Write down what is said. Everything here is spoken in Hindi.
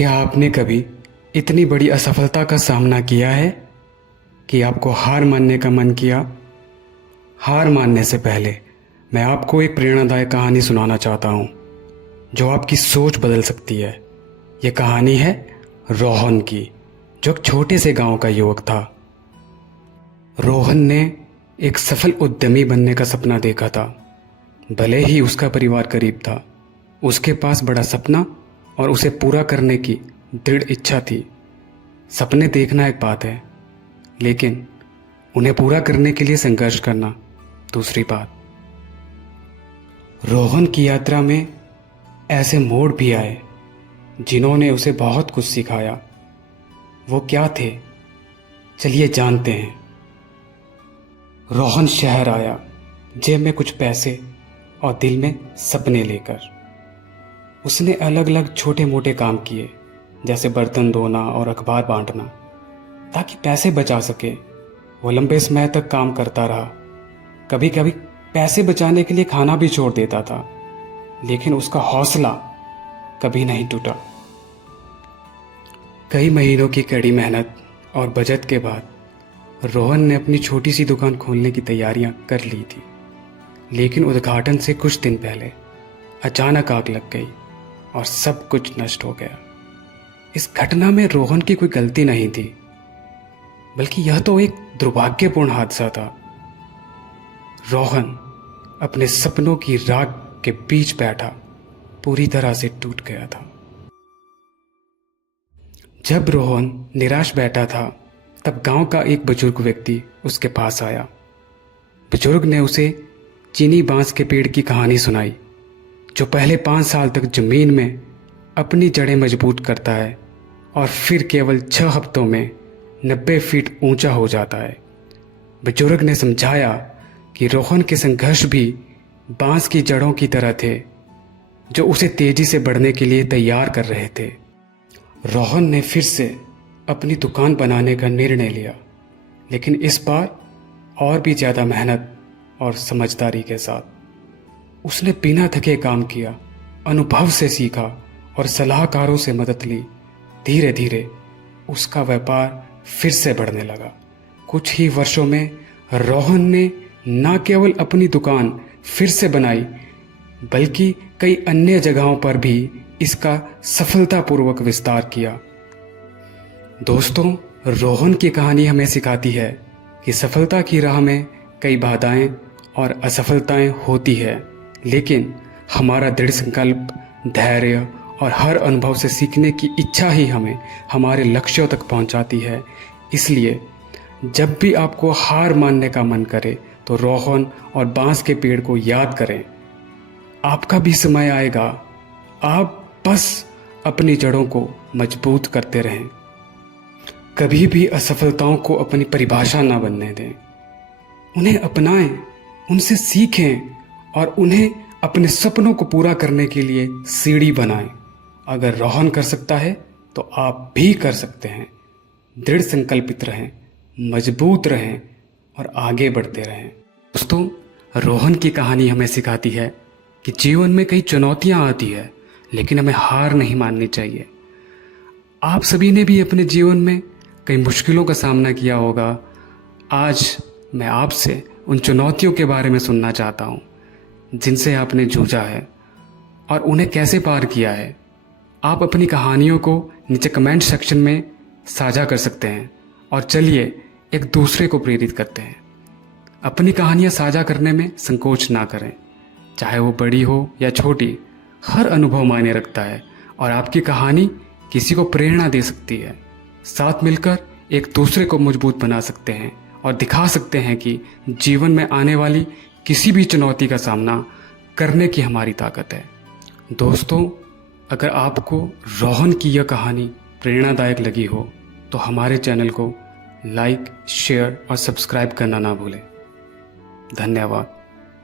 क्या आपने कभी इतनी बड़ी असफलता का सामना किया है कि आपको हार मानने का मन किया? हार मानने से पहले मैं आपको एक प्रेरणादायक कहानी सुनाना चाहता हूँ जो आपकी सोच बदल सकती है। ये कहानी है रोहन की, जो एक छोटे से गांव का युवक था। रोहन ने एक सफल उद्यमी बनने का सपना देखा था। भले ही उसका परिवार गरीब था, उसके पास बड़ा सपना और उसे पूरा करने की दृढ़ इच्छा थी। सपने देखना एक बात है, लेकिन उन्हें पूरा करने के लिए संघर्ष करना दूसरी बात। रोहन की यात्रा में ऐसे मोड़ भी आए जिन्होंने उसे बहुत कुछ सिखाया। वो क्या थे, चलिए जानते हैं। रोहन शहर आया, जेब में कुछ पैसे और दिल में सपने लेकर। उसने अलग अलग छोटे मोटे काम किए, जैसे बर्तन धोना और अखबार बांटना, ताकि पैसे बचा सके। वो लंबे समय तक काम करता रहा। कभी कभी पैसे बचाने के लिए खाना भी छोड़ देता था, लेकिन उसका हौसला कभी नहीं टूटा। कई महीनों की कड़ी मेहनत और बचत के बाद रोहन ने अपनी छोटी सी दुकान खोलने की तैयारियां कर ली थी। लेकिन उद्घाटन से कुछ दिन पहले अचानक आग लग गई और सब कुछ नष्ट हो गया। इस घटना में रोहन की कोई गलती नहीं थी, बल्कि यह तो एक दुर्भाग्यपूर्ण हादसा था। रोहन अपने सपनों की राख के बीच बैठा पूरी तरह से टूट गया था। जब रोहन निराश बैठा था, तब गांव का एक बुजुर्ग व्यक्ति उसके पास आया। बुजुर्ग ने उसे चीनी बांस के पेड़ की कहानी सुनाई, जो पहले 5 साल तक जमीन में अपनी जड़ें मजबूत करता है और फिर केवल 6 हफ्तों में 90 फीट ऊंचा हो जाता है। बुजुर्ग ने समझाया कि रोहन के संघर्ष भी बांस की जड़ों की तरह थे, जो उसे तेजी से बढ़ने के लिए तैयार कर रहे थे। रोहन ने फिर से अपनी दुकान बनाने का निर्णय लिया, लेकिन इस बार और भी ज़्यादा मेहनत और समझदारी के साथ। उसने बिना थके काम किया, अनुभव से सीखा और सलाहकारों से मदद ली। धीरे धीरे उसका व्यापार फिर से बढ़ने लगा। कुछ ही वर्षों में रोहन ने न केवल अपनी दुकान फिर से बनाई, बल्कि कई अन्य जगहों पर भी इसका सफलतापूर्वक विस्तार किया। दोस्तों, रोहन की कहानी हमें सिखाती है कि सफलता की राह में कई बाधाएं और असफलताएं होती है, लेकिन हमारा दृढ़ संकल्प, धैर्य और हर अनुभव से सीखने की इच्छा ही हमें हमारे लक्ष्यों तक पहुंचाती है। इसलिए जब भी आपको हार मानने का मन करे, तो रोहन और बांस के पेड़ को याद करें। आपका भी समय आएगा। आप बस अपनी जड़ों को मजबूत करते रहें। कभी भी असफलताओं को अपनी परिभाषा ना बनने दें। उन्हें अपनाएं, उनसे सीखें और उन्हें अपने सपनों को पूरा करने के लिए सीढ़ी बनाएं। अगर रोहन कर सकता है, तो आप भी कर सकते हैं। दृढ़ संकल्पित रहें, मजबूत रहें और आगे बढ़ते रहें। दोस्तों, रोहन की कहानी हमें सिखाती है कि जीवन में कई चुनौतियां आती है, लेकिन हमें हार नहीं माननी चाहिए। आप सभी ने भी अपने जीवन में कई मुश्किलों का सामना किया होगा। आज मैं आपसे उन चुनौतियों के बारे में सुनना चाहता हूँ, जिनसे आपने जूझा है और उन्हें कैसे पार किया है। आप अपनी कहानियों को नीचे कमेंट सेक्शन में साझा कर सकते हैं और चलिए एक दूसरे को प्रेरित करते हैं। अपनी कहानियाँ साझा करने में संकोच ना करें, चाहे वो बड़ी हो या छोटी। हर अनुभव मायने रखता है और आपकी कहानी किसी को प्रेरणा दे सकती है। साथ मिलकर एक दूसरे को मजबूत बना सकते हैं और दिखा सकते हैं कि जीवन में आने वाली किसी भी चुनौती का सामना करने की हमारी ताकत है। दोस्तों, अगर आपको रोहन की यह कहानी प्रेरणादायक लगी हो, तो हमारे चैनल को लाइक, शेयर और सब्सक्राइब करना ना भूलें। धन्यवाद।